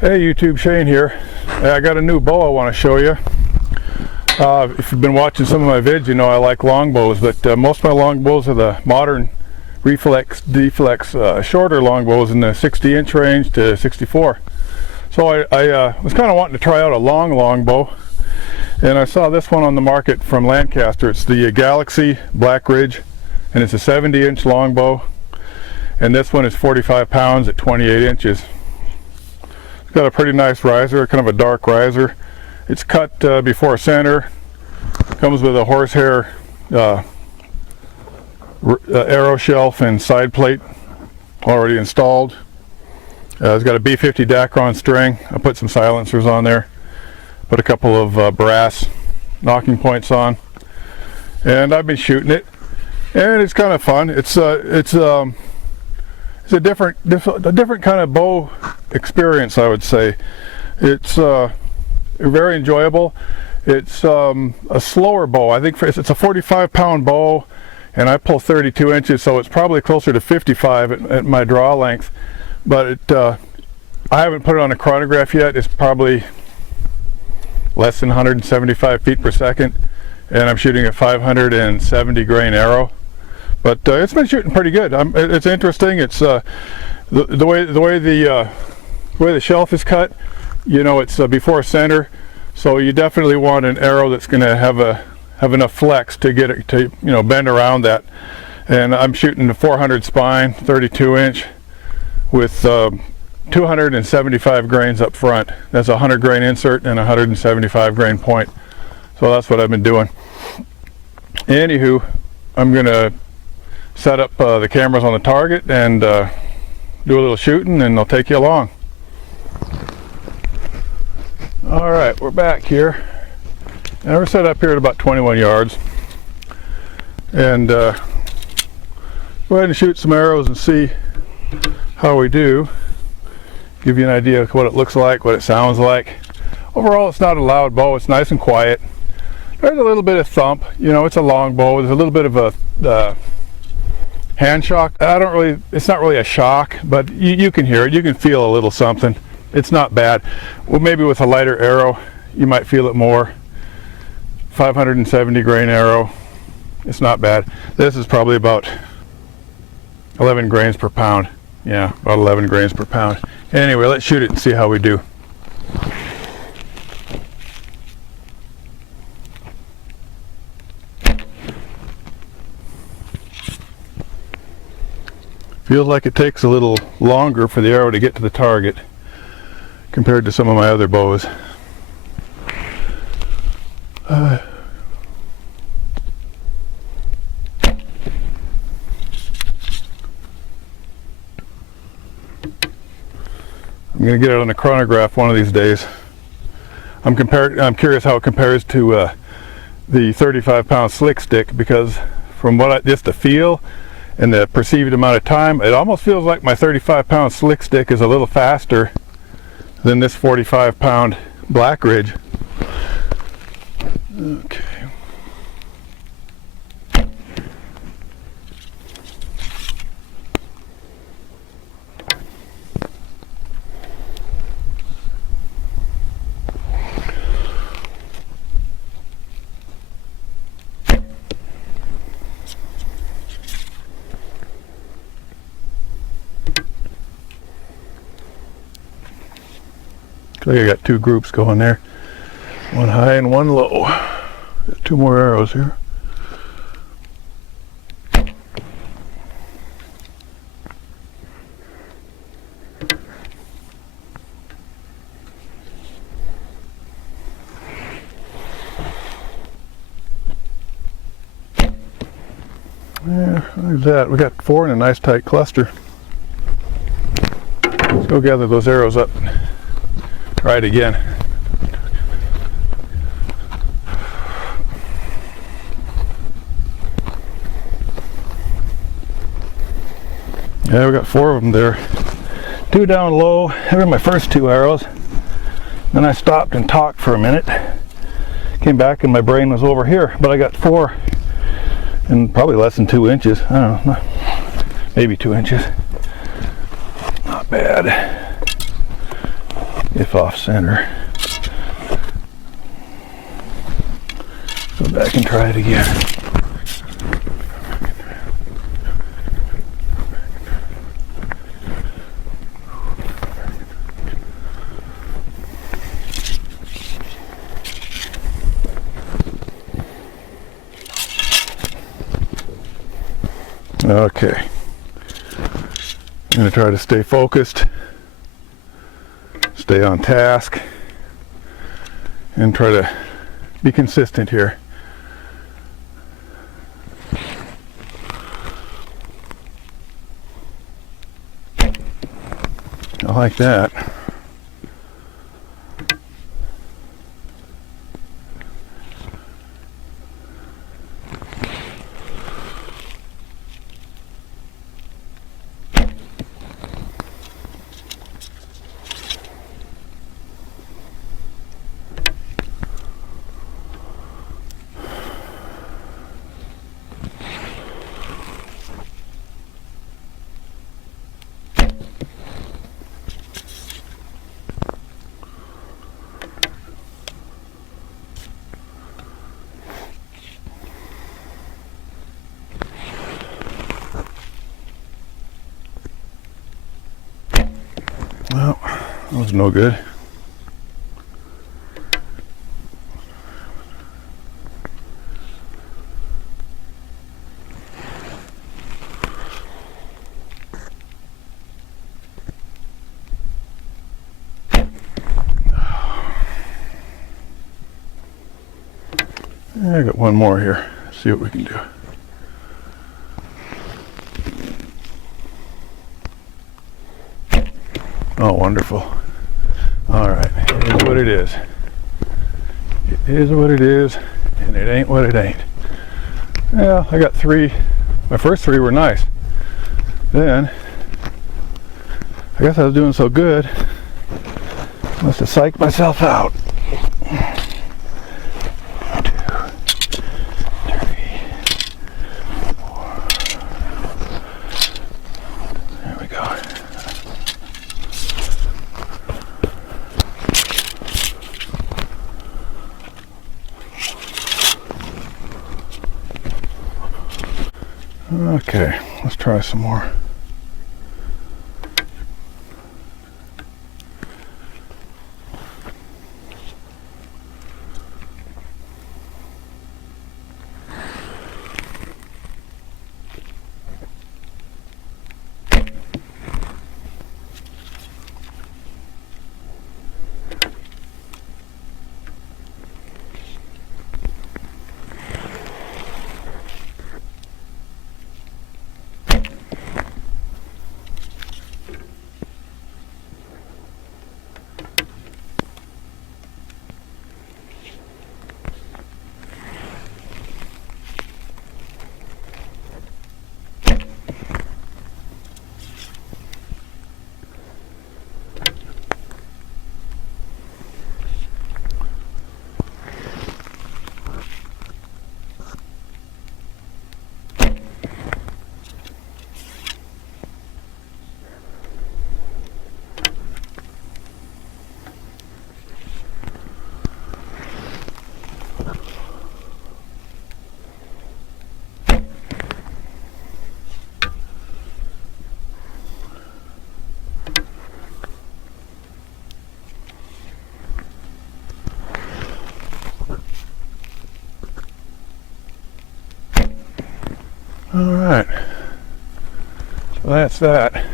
Hey YouTube, Shane here. I got a new bow I want to show you. If you've been watching some of my vids, you know I like longbows, but most of my longbows are the modern reflex, deflex, shorter longbows in the 60-inch range to 64. So I was kind of wanting to try out a longbow, and I saw this one on the market from Lancaster. It's the Galaxy Black Ridge, and it's a 70-inch longbow, and this one is 45 pounds at 28 inches. It's got a pretty nice riser, kind of a dark riser. It's cut before center. Comes with a horsehair arrow shelf and side plate already installed. It's got a B50 Dacron string. I put some silencers on there. Put a couple of brass knocking points on, and I've been shooting it, and it's kind of fun. It's a different kind of bow experience, I would say. It's very enjoyable. It's a slower bow. I think it's a 45-pound bow, and I pull 32 inches, so it's probably closer to 55 at my draw length. But I haven't put it on a chronograph yet. It's probably less than 175 feet per second, and I'm shooting a 570 grain arrow. But it's been shooting pretty good. It's interesting. It's the way the shelf is cut. You know, it's before center, so you definitely want an arrow that's going to have enough flex to get it to bend around that. And I'm shooting a 400 spine, 32-inch, with 275 grains up front. That's a 100 grain insert and a 175 grain point. So that's what I've been doing. Anywho, I'm going to set up the cameras on the target and do a little shooting, and I'll take you along. Alright, we're back here. And we're set up here at about 21 yards. And go ahead and shoot some arrows and see how we do. Give you an idea of what it looks like, what it sounds like. Overall, it's not a loud bow. It's nice and quiet. There's a little bit of thump. You know, it's a long bow. There's a little bit of a hand shock. It's not really a shock, but you can hear it. You can feel a little something. It's not bad. Well, maybe with a lighter arrow, you might feel it more. 570 grain arrow. It's not bad. This is probably about 11 grains per pound. Yeah, about 11 grains per pound. Anyway, let's shoot it and see how we do. Feels like it takes a little longer for the arrow to get to the target compared to some of my other bows. I'm going to get it on a chronograph one of these days. I'm curious how it compares to the 35-pound slick stick, because from just the feel and the perceived amount of time, it almost feels like my 35-pound slick stick is a little faster than this 45-pound Black Ridge. Okay. I got two groups going there, one high and one low. Got two more arrows here. Yeah, there's that. We got four in a nice tight cluster. Let's go gather those arrows up. Try it again. Yeah, we got four of them there. Two down low. They were my first two arrows. Then I stopped and talked for a minute. Came back and my brain was over here, but I got four in probably less than 2 inches. I don't know, maybe 2 inches. Not bad. if off center. Go back and try it again. Okay, I'm going to try to stay focused, stay on task, and try to be consistent here. I like that. Well, that was no good. I got one more here. Let's see what we can do. Oh, wonderful. All right, it is what it is. It is what it is, and it ain't what it ain't. Yeah, I got three. My first three were nice. Then, I guess I was doing so good, I must have psyched myself out. 2, 3, 4. There we go. Okay, let's try some more. All right, so that's that.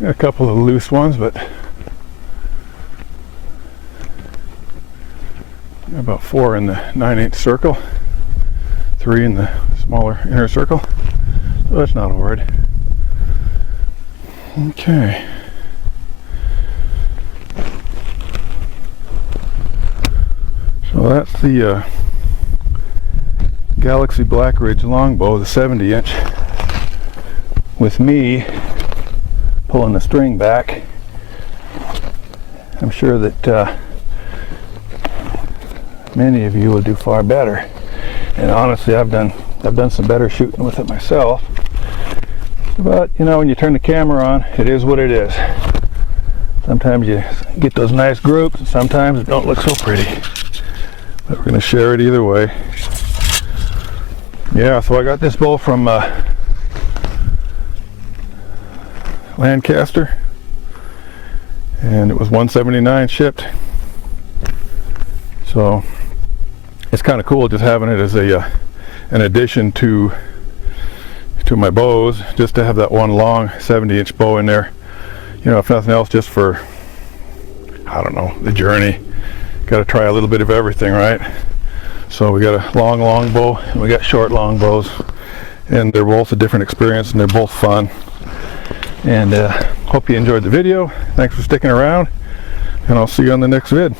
Got a couple of loose ones, but about 4 in the 9/8 circle, 3 in the smaller inner circle, so that's not horrid. Okay. So that's the Galaxy Black Ridge Longbow, the 70-inch, with me pulling the string back. I'm sure that many of you will do far better, and honestly, I've done some better shooting with it myself. But you know, when you turn the camera on, it is what it is. Sometimes you get those nice groups, and sometimes it don't look so pretty. But we're going to share it either way. Yeah, so I got this bow from Lancaster, and it was $179 shipped. So it's kind of cool just having it as a an addition to my bows, just to have that one long 70-inch bow in there. You know, if nothing else, just for, I don't know, the journey. Got to try a little bit of everything, right? So we got a long bow and we got short long bows, and they're both a different experience and they're both fun. And hope you enjoyed the video. Thanks for sticking around, and I'll see you on the next vid.